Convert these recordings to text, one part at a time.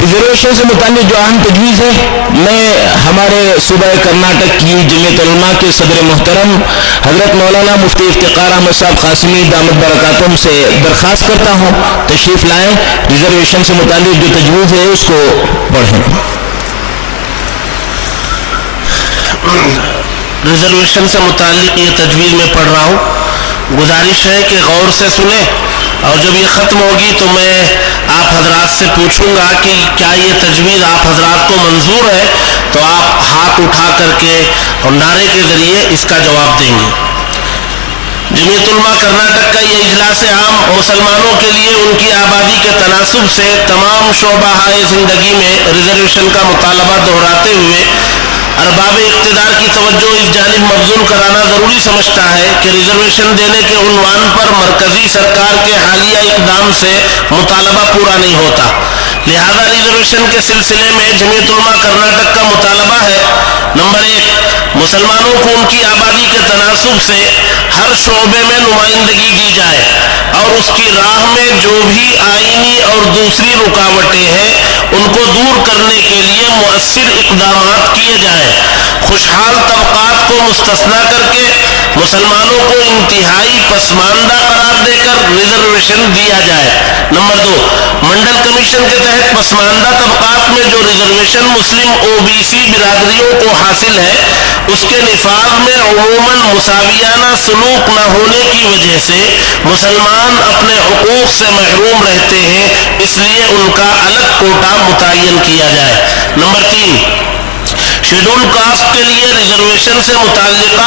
Reservation سے متعلق جو اہم تجویز ہے، میں ہمارے صوبہ کرناٹک کی جمعیت علماء کے صدر محترم حضرت مولانا مفتی افتخار احمد صاحب قاسمی دامت برکاتہم سے درخواست کرتا ہوں تشریف لائیں، ریزرویشن سے متعلق جو تجویز ہے اس کو پڑھیں۔ ریزرویشن سے متعلق یہ تجویز میں پڑھ رہا ہوں، گزارش ہے کہ غور سے سنیں، اور جب یہ ختم ہوگی تو میں آپ حضرات سے پوچھوں گا کہ کیا یہ تجویز آپ حضرات کو منظور ہے، تو آپ ہاتھ اٹھا کر کے اور نعرے کے ذریعے اس کا جواب دیں گے۔ جمعیت علماء کرناٹک کا یہ اجلاس عام مسلمانوں کے لیے ان کی آبادی کے تناسب سے تمام شعبہ زندگی میں ریزرویشن کا مطالبہ دہراتے ہوئے ارباب اقتدار کی توجہ اس جانب مبذول کرانا ضروری سمجھتا ہے کہ ریزرویشن دینے کے عنوان پر مرکزی سرکار کے حالیہ اقدام سے مطالبہ پورا نہیں ہوتا، لہذا ریزرویشن کے سلسلے میں جمعیت علماء کرناٹک کا مطالبہ ہے: نمبر 1، مسلمانوں کو ان کی آبادی کے تناسب سے ہر شعبے میں نمائندگی دی جائے اور اس کی راہ میں جو بھی آئینی اور دوسری رکاوٹیں ہیں ان کو دور کرنے کے لیے مؤثر اقدامات کیے جائیں۔ خوشحال طبقات کو مستثنیٰ کر کے مسلمانوں کو انتہائی پسماندہ قرار دے کر ریزرویشن دیا جائے۔ نمبر 2، منڈل کمیشن کے تحت پسماندہ طبقات میں جو ریزرویشن مسلم OBC برادریوں کو حاصل ہے اس کے نفاذ میں عموماً مساویانہ سلوک نہ ہونے کی وجہ سے مسلمان اپنے حقوق سے محروم رہتے ہیں، اس لیے ان کا الگ کوٹا متعین کیا جائے۔ نمبر 3، شیڈول کاسٹ کے لیے ریزرویشن سے متعلق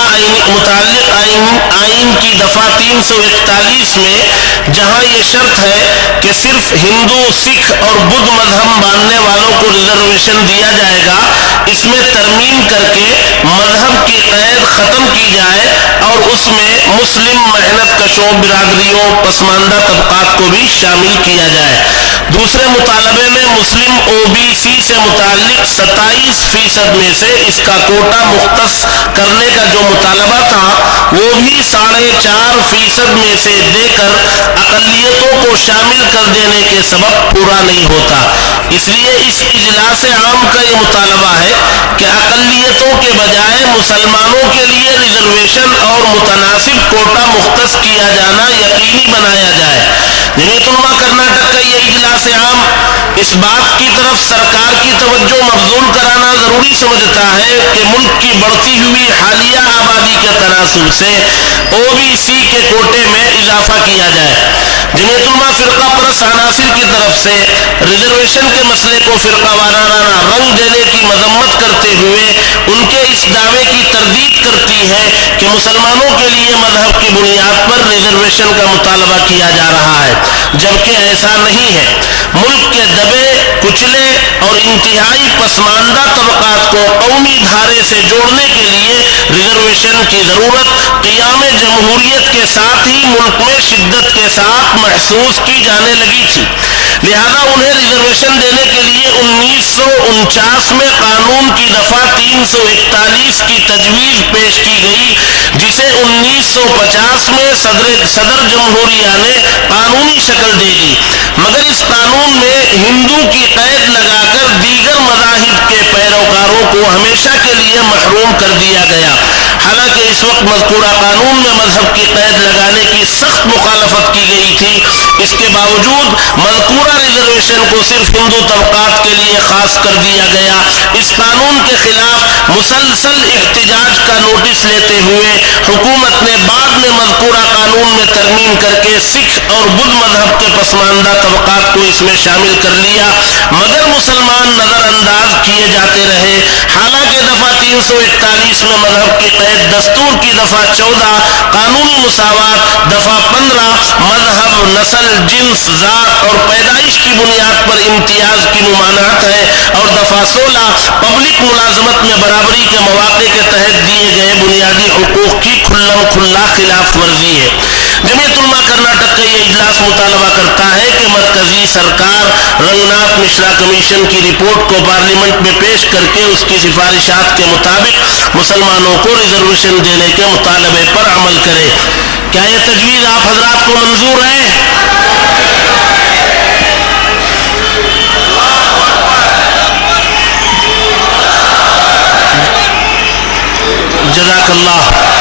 آئین کی دفعہ 341 میں جہاں یہ شرط ہے کہ صرف ہندو، سکھ اور بدھ مذہب ماننے والوں کو ریزرویشن دیا جائے گا، اس میں ترمیم کر کے مذہب کی قید ختم کی جائے اور اس میں مسلم محنت کشوں برادریوں پسماندہ طبقات کو بھی شامل کیا جائے۔ دوسرے مطالبے میں مسلم OBC سے متعلق 27% میں سے اس کا کوٹا مختص کرنے کا جو مطالبہ تھا وہ بھی 4.5% میں سے دے کر اقلیتوں کو شامل کر دینے کے سبب پورا نہیں ہوتا۔ اس لیے اس اجلاس عام کا یہ مطالبہ ہے کہ اقلیتوں کے بجائے مسلمانوں کے لیے ریزرویشن اور متناسب کوٹا مختص کیا جانا یقینی بنایا جائے۔ جمعیت علماء کرناٹک کا یہ اجلاس عام اس بات کی طرف سرکار کی توجہ مبذول کرانا ضروری سمجھتا ہے کہ ملک کی بڑھتی ہوئی حالیہ آبادی کے تناسب سے OBC کے کوٹے میں اضافہ کیا جائے۔ جمعیت علماء فرقہ پرست عناصر کی طرف سے ریزرویشن کے مسئلے کو فرقہ وارانہ رنگ دینے کی مذمت کرتے ہوئے ان کے اس دعوے کی تردید کرتی ہے کہ مسلمانوں کے لیے مذہب کی بنیاد پر ریزرویشن کا مطالبہ کیا جا رہا ہے، جبکہ ایسا نہیں ہے۔ ملک کے دبے کچلے اور انتہائی پسماندہ طبقات کو قومی دھارے سے جوڑنے کے لیے ریزرویشن کی ضرورت قیام جمہوریت کے ساتھ ہی ملک میں شدت کے ساتھ محسوس کی جانے لگی تھی، لہذا انہیں ریزرویشن دینے کے لیے 1949 میں قانون کی دفعہ 341 کی تجویز پیش کی گئی، جسے 1950 میں صدر جمہوریہ نے قانونی شکل دے دی، مگر اس قانون میں ہندو کی قید لگا کر دیگر مذاہب کے پیروکاروں کو ہمیشہ کے لیے محروم کر دیا گیا۔ حالانکہ اس وقت مذکورہ قانون میں مذہب کی قید لگانے کی سخت مخالفت کی گئی تھی، اس کے باوجود مذکورہ ریزرویشن کو صرف ہندو طبقات کے لیے خاص کر دیا گیا۔ اس قانون کے خلاف مسلسل احتجاج کا نوٹس لیتے ہوئے حکومت نے بعد میں مذکورہ قانون میں ترمیم کر کے سکھ اور بدھ مذہب کے پسماندہ طبقات کو اس میں شامل کر لیا، مگر مسلمان نظر انداز کیے جاتے رہے۔ حالانکہ دفعہ 341 میں مذہب کی قید، دستور کی دفعہ 14 قانونی مساوات، دفعہ 15 مذہب، نسل، جنس، ذات اور پیدائش کی بنیاد پر امتیاز کی ممانعت ہے، اور دفعہ 16 پبلک ملازمت میں برابری کے مواقع کے تحت دیے گئے بنیادی حقوق کی کھلم کھلا خلاف ورزی ہے۔ جمعیت علماء کرناٹک کا یہ اجلاس مطالبہ کرتا ہے کہ مرکزی سرکار رنگناتھ مشرا کمیشن کی رپورٹ کو پارلیمنٹ میں پیش کر کے اس کی سفارشات کے مطابق مسلمانوں کو ریزرویشن دینے کے مطالبے پر عمل کرے۔ کیا یہ تجویز آپ حضرات کو منظور ہے؟ جزاک اللہ.